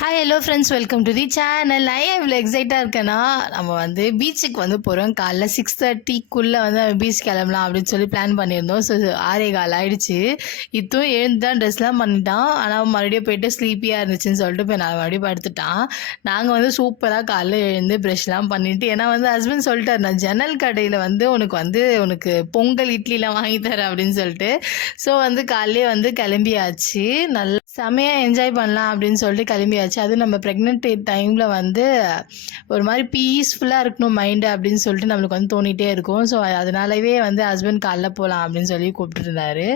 Hi hello friends, welcome to the channel. நான் ஏன் இவ்வளோ எக்ஸைட்டாக இருக்கேன்னா, நம்ம வந்து பீச்சுக்கு வந்து போகிறோம். காலைல 6:30க்குள்ளே வந்து பீச் கிளம்பலாம் அப்படின்னு சொல்லி பிளான் பண்ணியிருந்தோம். ஸோ 6:15 ஆகிடுச்சு. இதுவும் எழுந்து தான் ட்ரெஸ்லாம் பண்ணிட்டான். ஆனால் மறுபடியும் போயிட்டு ஸ்லீப்பியாக இருந்துச்சுன்னு சொல்லிட்டு போய் நான் மறுபடியும் படுத்துட்டான். நாங்கள் வந்து சூப்பராக காலைல எழுந்து ப்ரெஷ்லாம் பண்ணிவிட்டு, ஏன்னா வந்து ஹஸ்பண்ட் சொல்லிட்டார், நான் ஜன்னல் கடையில் வந்து உனக்கு பொங்கல் இட்லிலாம் வாங்கி தரேன் அப்படின்னு சொல்லிட்டு. ஸோ வந்து காலையிலே வந்து கிளம்பியாச்சு. நல்லா செமையாக என்ஜாய் பண்ணலாம் அப்படின்னு சொல்லிட்டு கிளம்பியாச்சு. அதுவும் நம்ம ப்ரெக்னென்ட் டைமில் வந்து ஒரு மாதிரி பீஸ்ஃபுல்லாக இருக்கணும் மைண்டு அப்படின்னு சொல்லிட்டு நம்மளுக்கு வந்து தோணிகிட்டே இருக்கும். ஸோ அதனாலவே வந்து ஹஸ்பண்ட் காலைல போகலாம் அப்படின்னு சொல்லி கூப்பிட்டுருந்தாரு.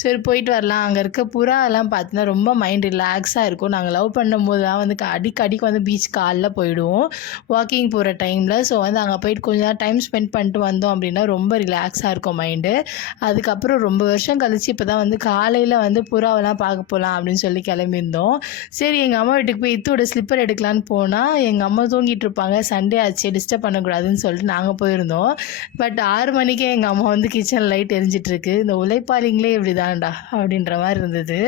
சரி போயிட்டு வரலாம். அங்கே இருக்க புறா எல்லாம் பார்த்தீங்கன்னா ரொம்ப மைண்ட் ரிலாக்ஸாக இருக்கும். நாங்கள் லவ் பண்ணும்போது தான் வந்து அடிக்கடிக்கு வந்து பீச் காலைல போயிடுவோம் வாக்கிங் போகிற டைமில். ஸோ வந்து அங்கே போயிட்டு கொஞ்ச நேரம் டைம் ஸ்பெண்ட் பண்ணிட்டு வந்தோம் அப்படின்னா ரொம்ப ரிலாக்ஸாக இருக்கும் மைண்டு. அதுக்கப்புறம் ரொம்ப வருஷம் கழிச்சு இப்போ தான் வந்து காலையில் வந்து புறாவெல்லாம் பார்க்க போகலாம் அப்படின்னு சொல்லி கிளம்பியிருந்தோம். சரி எங்கள் அம்மா வீட்டுக்கு போய் இத்தோட ஸ்லிப்பர் எடுக்கலான்னு போனால் எங்கள் அம்மா தூங்கிட்டு இருப்பாங்க. சண்டே ஆச்சு, டிஸ்டர்ப் பண்ணக்கூடாதுன்னு சொல்லிட்டு நாங்கள் போயிருந்தோம். பட் 6 மணிக்கே எங்கள் அம்மா வந்து கிச்சன் லைட் எரிஞ்சிட்ருக்கு. இந்த உழைப்பாளிங்களே இப்படி தான்டா அப்படின்ற மாதிரி இருந்தது.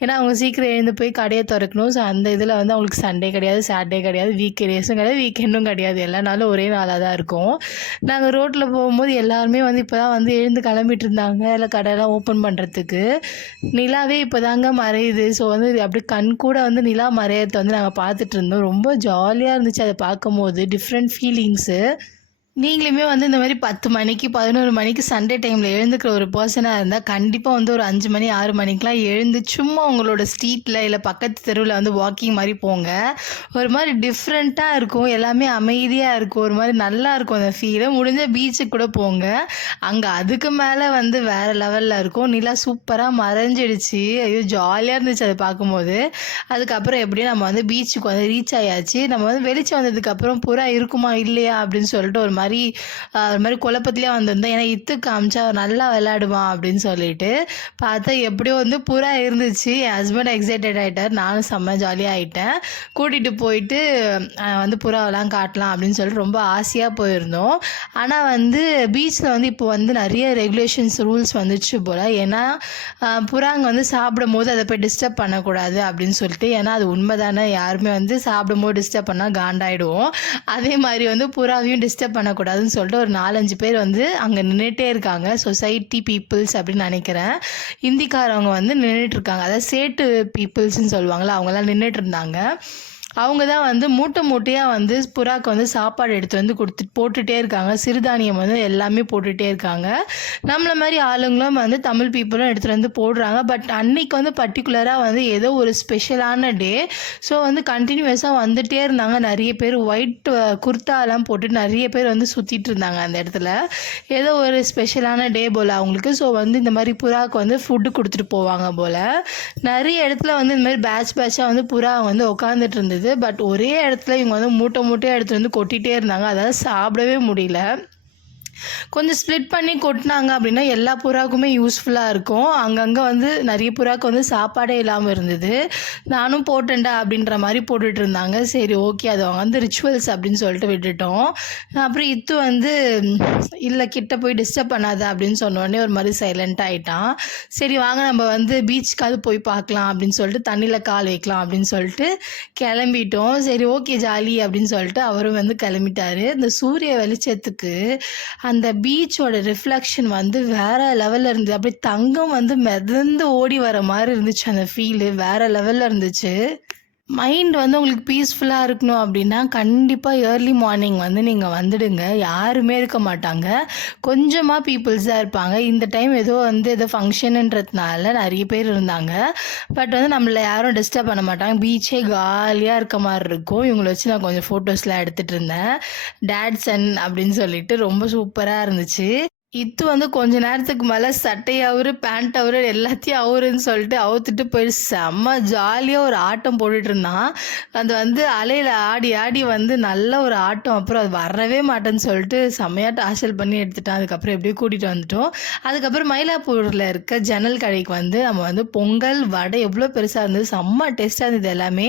ஏன்னா அவங்க சீக்கிரம் எழுந்து போய் கடையை திறக்கணும். ஸோ அந்த இதில் வந்து அவங்களுக்கு சண்டே கிடையாது, சாட்டர்டே கிடையாது, வீக் டேஸும் கிடையாது, வீக்கெண்டும் கிடையாது. எல்லா நாளும் ஒரே நாளாக தான் இருக்கும். நாங்கள் ரோட்டில் போகும்போது எல்லாருமே வந்து இப்போ தான் வந்து எழுந்து கிளம்பிட்டு இருந்தாங்க இல்லை கடையெல்லாம் ஓப்பன் பண்ணுறதுக்கு. நிலாவே இப்போ தாங்க மறையுது. ஸோ வந்து அப்படியே கண் கூட வந்து நிலா மறையறதை வந்து நாங்கள் பார்த்துட்டு இருந்தோம். ரொம்ப ஜாலியாக இருந்துச்சு அதை பார்க்கும்போது. Different feelings. நீங்களுமே வந்து இந்த மாதிரி 10 மணிக்கு 11 மணிக்கு சண்டே டைமில் எழுந்துக்கிற ஒரு பர்சனாக இருந்தால் கண்டிப்பாக வந்து ஒரு 5 மணி 6 மணிக்கெலாம் எழுந்து சும்மா உங்களோட ஸ்ட்ரீட்டில் இல்லை பக்கத்து தெருவில் வந்து வாக்கிங் மாதிரி போங்க. ஒரு மாதிரி டிஃப்ரெண்ட்டாக இருக்கும், எல்லாமே அமைதியாக இருக்கும், ஒரு மாதிரி நல்லா இருக்கும் அந்த ஃபீலு. முடிஞ்ச பீச்சுக்கு கூட போங்க. அங்கே அதுக்கு மேலே வந்து வேறு லெவலில் இருக்கும். நிலா சூப்பராக மறைஞ்சிடுச்சு. ஐயோ ஜாலியாக இருந்துச்சு அதை பார்க்கும்போது. அதுக்கப்புறம் எப்படியும் நம்ம வந்து பீச்சுக்கு வந்து ரீச் ஆயாச்சு. நம்ம வந்து வெளிச்சம் வந்ததுக்கப்புறம் புறா இருக்குமா இல்லையா அப்படின்னு சொல்லிட்டு ஒரு மாதிரி குழப்பத்திலே வந்திருந்தேன். ஏன்னா இத்து காமிச்சா நல்லா விளையாடுவான் அப்படின்னு சொல்லிட்டு பார்த்தா எப்படியோ வந்து புறா இருந்துச்சு. என் ஹஸ்பண்ட் எக்ஸைட்டட் ஆகிட்டார், நானும் செம்ம ஜாலியாக ஆகிட்டேன். கூட்டிகிட்டு போயிட்டு வந்து புறாவெல்லாம் காட்டலாம் அப்படின்னு சொல்லிட்டு ரொம்ப ஆசையாக போயிருந்தோம். ஆனால் வந்து பீச்சில் வந்து இப்போ வந்து நிறைய ரெகுலேஷன்ஸ் ரூல்ஸ் வந்துச்சு போல். ஏன்னா புறாங்க வந்து சாப்பிடும் போது அதை போய் டிஸ்டர்ப் பண்ணக்கூடாது அப்படின்னு சொல்லிட்டு. ஏன்னா அது உண்மை தானே, யாருமே வந்து சாப்பிடும் போது டிஸ்டர்ப் பண்ணால் காண்டாயிடுவோம். அதே மாதிரி வந்து புறாவையும் டிஸ்டர்ப் பண்ணக்கூடாதுன்னு சொல்லிட்டு ஒரு 4-5 பேர் வந்து அங்கே நின்றுட்டே இருக்காங்க. சொசைட்டி பீப்புள்ஸ் அப்படின்னு நினைக்கிறேன். ஹிந்திக்காரவங்க வந்து நின்றுட்டு இருக்காங்க. அதாவது சேட்டு பீப்புள்ஸ்ன்னு சொல்லுவாங்களா, அவங்கெல்லாம் நின்றுட்டு இருந்தாங்க. அவங்க தான் வந்து மூட்டையாக வந்து புறாக்கு வந்து சாப்பாடு எடுத்து வந்து போட்டுகிட்டே இருக்காங்க. சிறுதானியம் வந்து எல்லாமே போட்டுகிட்டே இருக்காங்க. நம்மளை மாதிரி ஆளுங்களும் வந்து தமிழ் பீப்புளும் எடுத்துகிட்டு வந்து போடுறாங்க. பட் அன்னைக்கு வந்து பர்டிகுலராக வந்து ஏதோ ஒரு ஸ்பெஷலான டே. ஸோ வந்து கண்டினியூஸாக வந்துகிட்டே இருந்தாங்க. நிறைய பேர் ஒயிட் குர்த்தாலாம் போட்டுட்டு நிறைய பேர் வந்து சுற்றிட்டு இருந்தாங்க அந்த இடத்துல. ஏதோ ஒரு ஸ்பெஷலான டே போல் அவங்களுக்கு. ஸோ வந்து இந்த மாதிரி புறாவுக்கு வந்து ஃபுட்டு கொடுத்துட்டு போவாங்க போல். நிறைய இடத்துல வந்து இந்த மாதிரி பேட்சாக வந்து புறா வந்து உட்காந்துட்டு இருந்தது. பட் ஒரே இடத்துல இவங்க வந்து மூட்டையாக எடுத்து வந்து கொட்டிகிட்டே இருந்தாங்க. அதாவது சாப்பிடவே முடியல. கொஞ்சம் ஸ்ப்ளிட் பண்ணி கொட்டினாங்க அப்படின்னா எல்லா புறாக்குமே யூஸ்ஃபுல்லாக இருக்கும். அங்கங்கே வந்து நிறைய புறாக்கு வந்து சாப்பாடே இல்லாமல் இருந்தது. நானும் போட்டேன்டா அப்படின்ற மாதிரி போட்டுட்டு இருந்தாங்க. சரி ஓகே, அது வந்து ரிச்சுவல்ஸ் அப்படின்னு சொல்லிட்டு விட்டுட்டோம். அப்புறம் இத்து வந்து இல்லை கிட்ட போய் டிஸ்டர்ப் பண்ணாத அப்படின்னு சொன்னோடனே ஒரு மாதிரி சைலண்ட் ஆகிட்டான். சரி வாங்க நம்ம வந்து பீச்சுக்காவது போய் பார்க்கலாம் அப்படின்னு சொல்லிட்டு தண்ணியில் கால் வைக்கலாம் அப்படின்னு சொல்லிட்டு கிளம்பிட்டோம். சரி ஓகே ஜாலி அப்படின்னு சொல்லிட்டு அவரும் வந்து கிளம்பிட்டாரு. இந்த சூரிய வெளிச்சத்துக்கு அந்த பீச்சோட ரிஃப்ளெக்ஷன் வந்து வேறு லெவலில் இருந்துச்சு. அப்படியே தங்கம் வந்து மிதந்து ஓடி வர மாதிரி இருந்துச்சு. அந்த ஃபீலு வேறு லெவலில் இருந்துச்சு. மைண்ட் வந்து உங்களுக்கு பீஸ்ஃபுல்லாக இருக்கணும் அப்படின்னா கண்டிப்பாக ஏர்லி மார்னிங் வந்து நீங்கள் வந்துடுங்க. யாருமே இருக்க மாட்டாங்க, கொஞ்சமாக பீப்புள்ஸ் தான் இருப்பாங்க. இந்த டைம் ஏதோ ஃபங்க்ஷனுன்றதுனால நிறைய பேர் இருந்தாங்க. பட் வந்து நம்மளை யாரும் டிஸ்டர்ப் பண்ண மாட்டாங்க. பீச்சே காலியாக இருக்க மாதிரி இருக்கும். இவங்களை வச்சு நான் கொஞ்சம் ஃபோட்டோஸ்லாம் எடுத்துகிட்டு இருந்தேன். டேட் சன் அப்படின்னு சொல்லிட்டு ரொம்ப சூப்பராக இருந்துச்சு. இத்து வந்து கொஞ்ச நேரத்துக்கு மேலே சட்டை அவரு பேண்ட் அவரு எல்லாத்தையும் அவருன்னு சொல்லிட்டு அவுத்துட்டு போய் செம்ம ஜாலியாக ஒரு ஆட்டம் போட்டுட்டு இருந்தான். அது வந்து அலையில் ஆடி ஆடி வந்து நல்ல ஒரு ஆட்டம். அப்புறம் அது வரவே மாட்டேன்னு சொல்லிட்டு செம்மையாக டார்ச்சல் பண்ணி எடுத்துட்டான். அதுக்கப்புறம் எப்படியும் கூட்டிகிட்டு வந்துட்டோம். அதுக்கப்புறம் மயிலாப்பூரில் இருக்க ஜன்னல் கடைக்கு வந்து நம்ம வந்து பொங்கல் வடை எவ்வளோ பெருசாக இருந்தது, செம்ம டேஸ்ட்டாக இருந்தது. எல்லாமே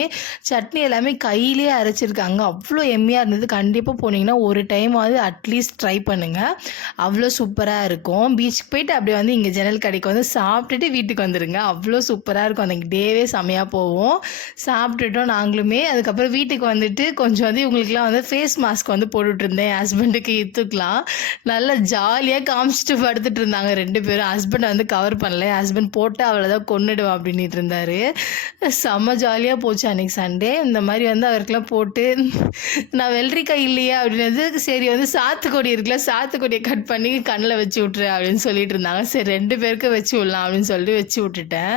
சட்னி எல்லாமே கையிலே அரைச்சிருக்காங்க. அவ்வளோ எம்மியாக இருந்தது. கண்டிப்பாக போனீங்கன்னா ஒரு டைமாவது அட்லீஸ்ட் ட்ரை பண்ணுங்கள். அவ்வளோ சூப்பர் சூப்பராக இருக்கும். பீச்சுக்கு போயிட்டு அப்படியே வந்து இங்கே ஜன்னல் கடைக்கு வந்து சாப்பிட்டுட்டு வீட்டுக்கு வந்துடுங்க. அவ்வளோ சூப்பராக இருக்கும். அந்த டேவே செமையாக போகும். சாப்பிட்டுட்டோம் நாங்களுமே. அதுக்கப்புறம் வீட்டுக்கு வந்துட்டு கொஞ்சம் வந்து இவங்களுக்குலாம் வந்து ஃபேஸ் மாஸ்க் வந்து போட்டுட்ருந்தேன். என் ஹஸ்பண்டுக்கு இத்துக்கலாம் நல்லா ஜாலியாக காமிச்சிட்டு படுத்துட்டு இருந்தாங்க 2 பேரும். ஹஸ்பண்ட் வந்து கவர் பண்ணல. என் ஹஸ்பண்ட் போட்டு அவ்வளோதான் கொன்னுடுவேன் அப்படின்ட்டு இருந்தார். செம்ம ஜாலியாக போச்சு அன்றைக்கி சண்டே. இந்த மாதிரி வந்து அவருக்கெல்லாம் போட்டு நான் வெள்ளரிக்காய் இல்லையா அப்படின்னது, சரி வந்து சாத்துக்குடி இருக்குல்ல, சாத்துக்குடியை கட் பண்ணி கண்ணில் வச்சு விட்ரு அப்படின்னு சொல்லிட்டு இருந்தாங்க. சரி 2 பேருக்கும் வச்சு விடலாம் அப்படின்னு சொல்லிட்டு வச்சு விட்டுட்டேன்.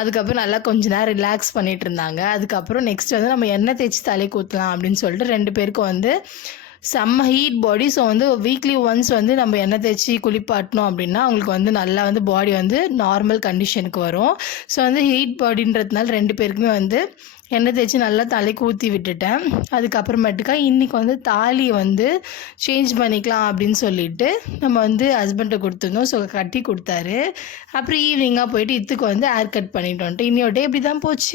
அதுக்கப்புறம் நல்லா கொஞ்ச நேரம் ரிலாக்ஸ் பண்ணிட்டு இருந்தாங்க. அதுக்கப்புறம் நெக்ஸ்ட் வந்து நம்ம எண்ணெய் தேய்ச்சி தலைக்கு ஊற்றலாம் அப்படின்னு சொல்லிட்டு 2 பேருக்கும் வந்து செம்ம ஹீட் பாடி. ஸோ வந்து வீக்லி ஒன்ஸ் வந்து நம்ம எண்ணெய் தேய்ச்சி குளிப்பாட்டினோம் அப்படின்னா அவங்களுக்கு வந்து நல்லா வந்து பாடி வந்து நார்மல் கண்டிஷனுக்கு வரும். ஸோ வந்து ஹீட் பாடின்றதுனால 2 பேருக்குமே வந்து எண்ணெய் தேய்ச்சி நல்லா தலைக்கு ஊற்றி விட்டுட்டேன். அதுக்கப்புறமேட்டுக்கா இன்றைக்கி வந்து தாலி வந்து சேஞ்ச் பண்ணிக்கலாம் அப்படின்னு சொல்லிட்டு நம்ம வந்து ஹஸ்பண்ட்டை கொடுத்துருந்தோம். ஸோ கட்டி கொடுத்தாரு. அப்புறம் ஈவினிங்காக போயிட்டு இத்துக்கு வந்து ஹேர் கட் பண்ணிட்டு வந்துட்டு இன்னையோட டே இப்படி தான் போச்சு.